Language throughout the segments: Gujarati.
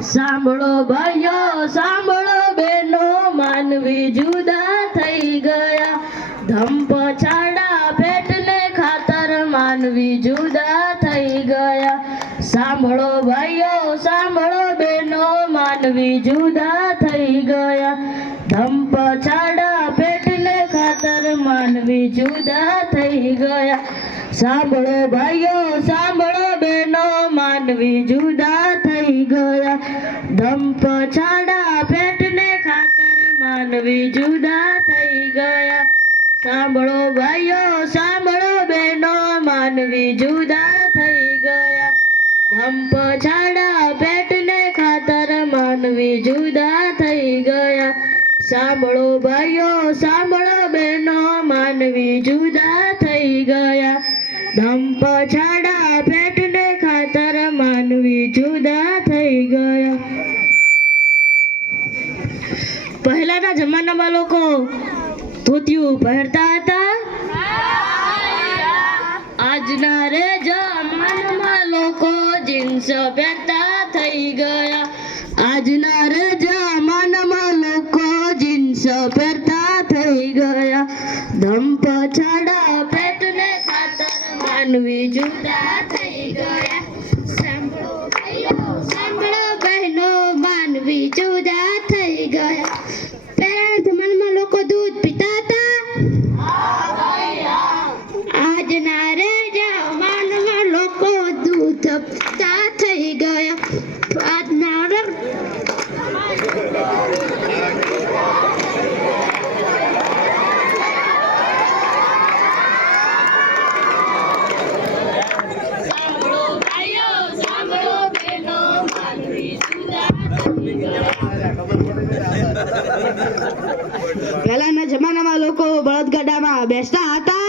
સાંભળો ભાઈઓ, સાંભળો બેનો માનવી જુદા થઈ ગયા. ધંપ છાડા પેટને ખાતર માનવી જુદા થઈ ગયા. સાંભળો ભાઈઓ, સાંભળો બેનો માનવી જુદા થઈ ગયા. ધંપ છાડા પેટને ખાતર માનવી જુદા થઈ ગયા. સાંભળો ભાઈઓ, સાંભળો બેનો માનવી જુદા માનવી જુદા થઈ ગયા. સાંભળો ભાઈઓ, સાંભળો બેનો માનવી જુદા થઈ ગયા. ધમ પછાડા પેટને ખાતર માનવી જુદા થઈ ગયા. સાંભળો ભાઈઓ, સાંભળો બેનો માનવી જુદા થઈ ગયા. ધમ પછાડા પેટને ખાતર માનવી જુદા થઈ ગયા પહેલાના જમાનામાં લોકો ધોતિયું પહેરતા હતા આજના રે જમાનામાં લોકો જીન્સ પહેરતા થઈ ગયા આજના રે જમાનામાં લોકો જીન્સ પહેરતા થઈ ગયા ધમ પછાડા પેટને ખાતર માનવી જુદા થઈ ગયા લોકો બળદગાડામાં બેસતા હતા.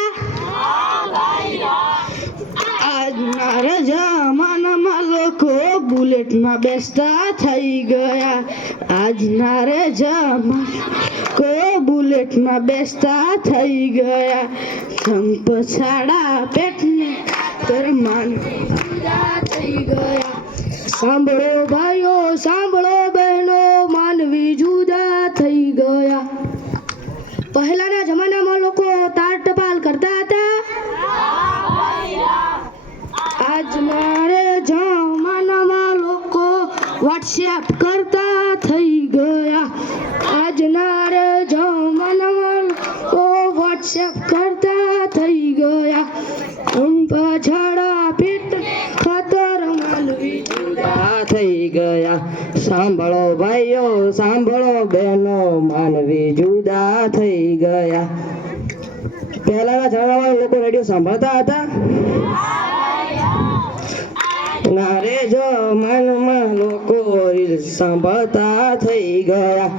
જમાનામાં લોકો બુલેટમાં બેસતા થઈ ગયા. આજના રે જમાના કો બુલેટમાં બેસતા થઈ ગયા. ચંપછાડા પેટને તરમાન જુદા થઈ ગયા. સાંભળો ભાઈઓ, સાંભળો. પહેલાના જમાનામાં લોકો તાર ટપાલ કરતા હતા. આજના જમાનામાં લોકો વોટ્સએપ કરતા થઈ ગયા. આજના જમાનામાં લોકો વોટ્સએપ કરતા થઈ ગયા. ગયા. સાંભળો ભાઈઓ, સાંભળો બહેનો, માનવી જુદા થઈ ગયા. પહેલાના જમાનામાં લોકો રેડિયો સાંભળતા હતા. નારે મનમાં લોકો રીલ સાંભળતા થઈ ગયા.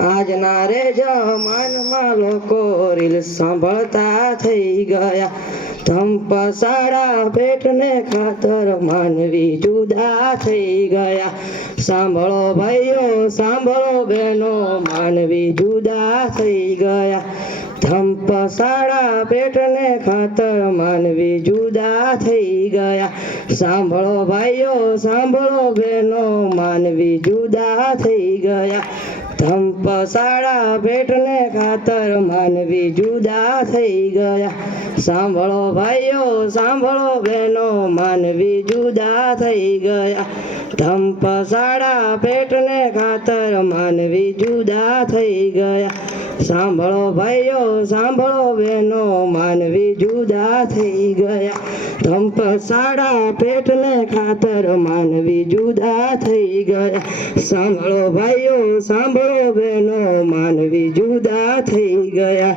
આજના રે જમાનામાં લોકો રીલ સાંભળતા થઈ ગયા. ધમ પેટને ખાતર માનવી જુદા થઈ ગયા. સાંભળો ભાઈઓ, સાંભળો બહેનો, માનવી જુદા થઈ ગયા. ધમ પસાડા પેટને ખાતર માનવી જુદા થઈ ગયા. સાંભળો ભાઈઓ, સાંભળો બહેનો, માનવી જુદા થઈ ગયા. ધમ ભેટને ખાતર માનવી જુદા થઈ ગયા. સાંભળો ભાઈઓ, સાંભળો બહેનો, માનવી જુદા થઈ ગયા. ધમ ભેટને ખાતર માનવી જુદા થઈ ગયા. સાંભળો ભાઈઓ, સાંભળો બહેનો, માનવી જુદા થઈ ગયા. ધમ પસાડા પેટને ખાતર માનવી જુદા થઈ ગયા. સાંભળો ભાઈઓ, સાંભળો બહેનો માનવી જુદા થઈ ગયા.